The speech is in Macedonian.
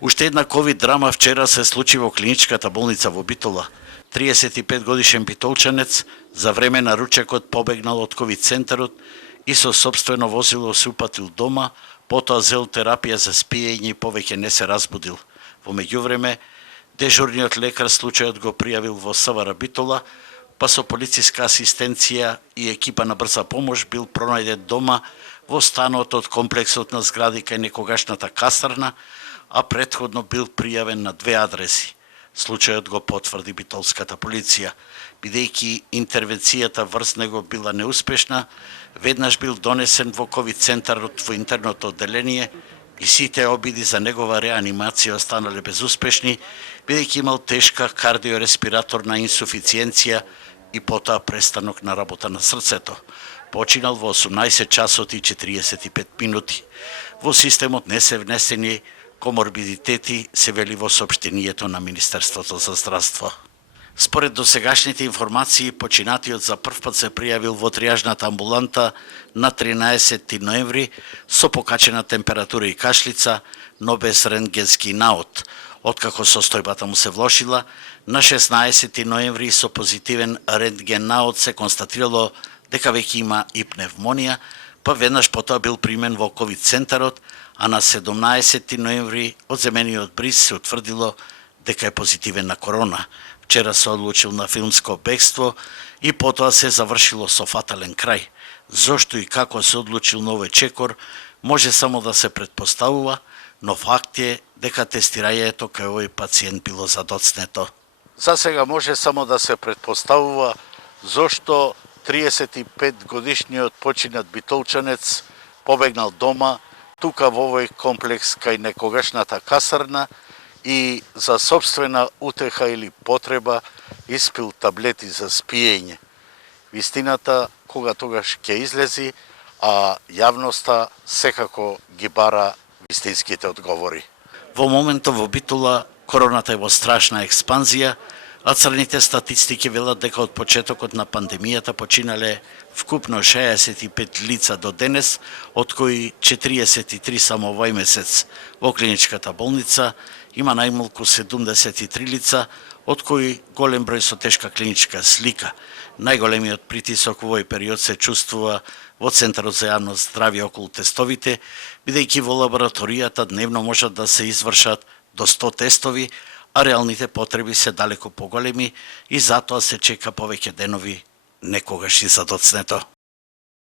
Уште една ковид драма вчера се случи во клиничката болница во Битола. 35 годишен битолчанец за време на ручекот побегнал од ковид центарот и со собствено возило се упатил дома, потоа зел терапија за спиење и повеќе не се разбудил. Во меѓувреме, дежурниот лекар случајот го пријавил во СВР Битола, па со полициска асистенција и екипа на брза помош бил пронајден дома во станот од комплексот на згради кај некогашната касарна, а претходно бил пријавен на 2 адреси. Случајот го потврди битолската полиција. Бидејќи интервенцијата врз него била неуспешна, веднаш бил донесен во ковид центарот во интерното одделение и сите обиди за негова реанимација останале безуспешни, бидејќи имал тешка кардиореспираторна инсуфициенција и потоа престанок на работа на срцето. Починал во 18 часот и 45 минути. Во системот не се внесени коморбидитети, се вели во соопштението на Министерството за здравство. Според досегашните информации, починатиот за прв пат се пријавил во триажната амбуланта на 13 ноември со покачена температура и кашлица, но без рентгенски наод. Откако состојбата му се влошила, на 16 ноември со позитивен рентген наод се констатирало дека веќе има и пневмонија, па веднаш потоа бил примен во ковид центарот, а на 17 ноември од земениот бриз се утврдило дека е позитивен на корона. Вчера се одлучил на филмско бегство и потоа се завршило со фатален крај. Зошто и како се одлучил на овој чекор, може само да се претпоставува, но факт е дека тестирањето кај овој пациент било задоцнето. За сега може само да се претпоставува зошто 35 годишниот починат битолчанец побегнал дома, тука во овој комплекс кај некогашната касарна и за собствена утеха или потреба испил таблети за спиење. Вистината кога тогаш ќе излези, а јавноста секако ги бара вистинските одговори. Во моментот во Битола короната е во страшна експанзија, а црните статистики велат дека од почетокот на пандемијата починале вкупно 65 лица до денес, од кои 43 само овој месец. Во клиничката болница има најмалку 73 лица, од кои голем број со тешка клиничка слика. Најголемиот притисок во овој период се чувствува во Центарот за јавно здравје околу тестовите, бидејќи во лабораторијата дневно можат да се извршат до 100 тестови, а реалните потреби се далеку поголеми и затоа се чека повеќе денови, некогаш и задоцнето.